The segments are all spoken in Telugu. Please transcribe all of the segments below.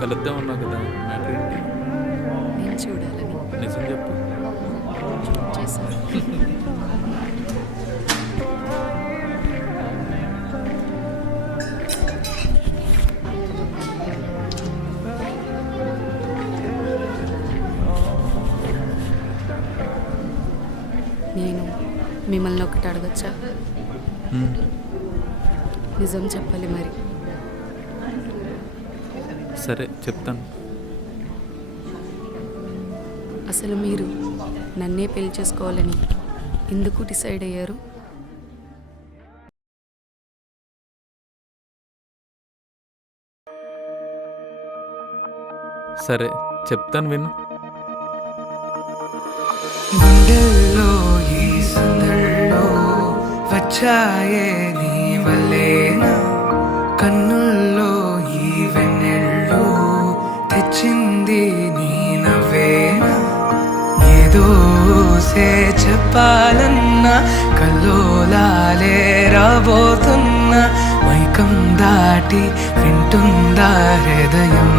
కలుద్దాం అన్నావు కదా, మ్యాటర్ ఏంటి? నేను చూడాలని నిజం చెప్పు. చేశాను. నేను మిమ్మల్ని ఒకటి అడగచ్చా? హ్మ్. నిజం చెప్పాలి మరి. సరే చెప్తాను. అసలు మీరు నన్నే పెళ్లి చేసుకోవాలని ఎందుకు డిసైడ్ అయ్యారు? సరే చెప్తాను విను. గుండెల్లో ఈ సందల్లో వచ్చాయే నీ వల్లేనా, కన్నుల్లో ఈ వెన్నెళ్ళు తెచ్చింది నీ నవ్వేనా, ఏదో సే చెప్పాలన్నా కల్లోలాలే రాబోతున్నా, మైకం దాటి వింటుందా హృదయం,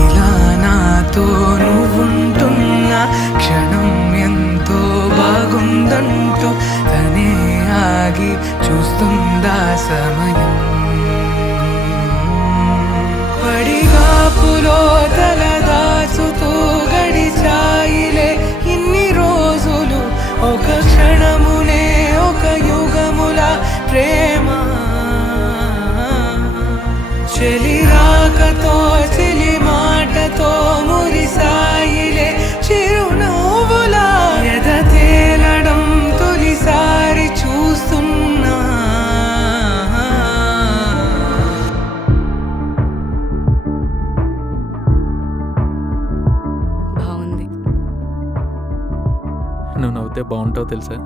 ఇలా నాతో నువ్వుంటున్న క్షణం ఎంతో బాగుందంటూ తనే ఆగి చూస్తుందా సమయం, పడిగాపులో తలదాచుతూ గడిచాయిలే ఇన్ని రోజులు, ఒక క్షణమునే ఒక యుగముల ప్రేమ, చెలి రాకతో చెలి మాటతో మురిసాయిలే చిరునవ్వులా, ఎద తేలడం తొలిసారి చూస్తున్నా, బాగుంది. నువ్వు నవ్వుతే బాగుంటావు తెలుసా.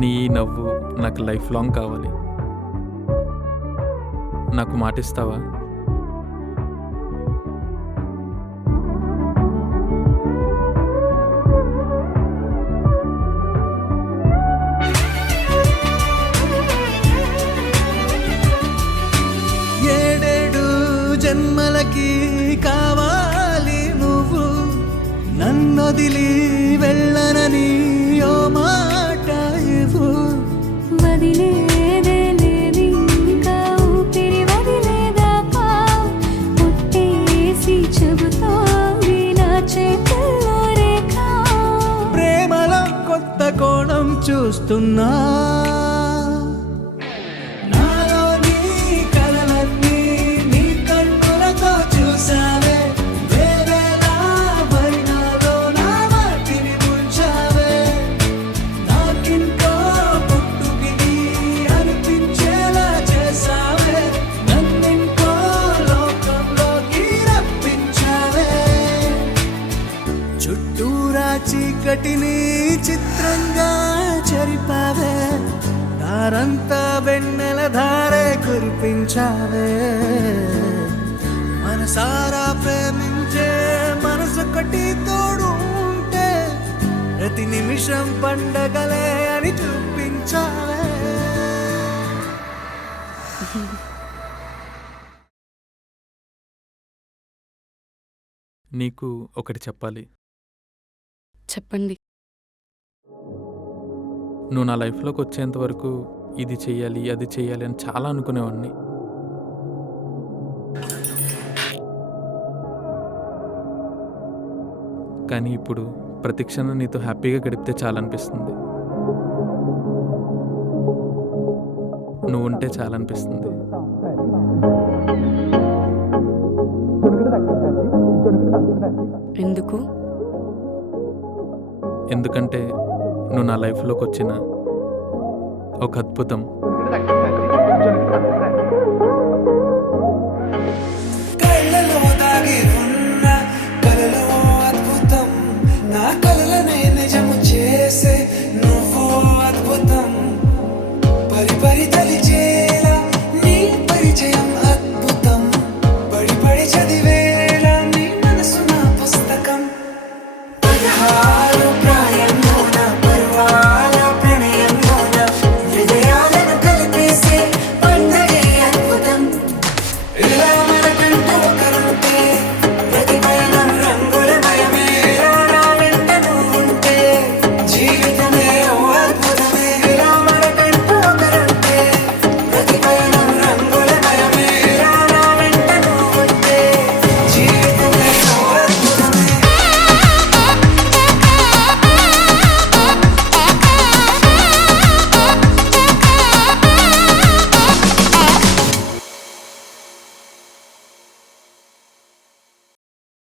నీ నవ్వు నాకు లైఫ్ లాంగ్ కావాలి. నాకు మాటిస్తావా? ఏడేడు జన్మలకి కావాలి నువ్వు, నన్నొదిలి వెళ్ళనని ఓ మాట ఇవ్వు, వదిలేదే లేదు ఇంకా ఊపిరి వదిలేదాకా, పుట్టేసి చెబుతోంది నా చేతుల్లో రేఖ, ప్రేమలో కొత్త కోణం చూస్తున్నా, నాలో నీ కలలన్నీ నీ కన్నులతో చూసావే, వేరేలా మైనాలో నా వాటిని ముంచావే, నాకింకో పుట్టుకిది అనిపించేలా చేసావే, నన్నింకో లోకంలోకి రప్పించావే, చుట్టూరా చీకటిని చిత్రంగా చెరిపావే, దారంతా వెన్నెల ధారే కురిపించావే, మనసారా ప్రేమించే మనసొకటి తోడు ఉంటే ప్రతి నిమిషం పండగలే అని చూపించావే. నీకు ఒకటి చెప్పాలి. చెప్పండి. నువ్వు నా లైఫ్లోకి వచ్చేంత వరకు ఇది చెయ్యాలి అది చెయ్యాలి అని చాలా అనుకునేవాడిని. కానీ ఇప్పుడు ప్రతి క్షణం నీతో హ్యాపీగా గడిపితే చాలనిపిస్తుంది. నువ్వు ఉంటే చాలనిపిస్తుంది. ఎందుకు? ఎందుకంటే నువ్వు నా లైఫ్లోకి వచ్చిన ఒక అద్భుతం.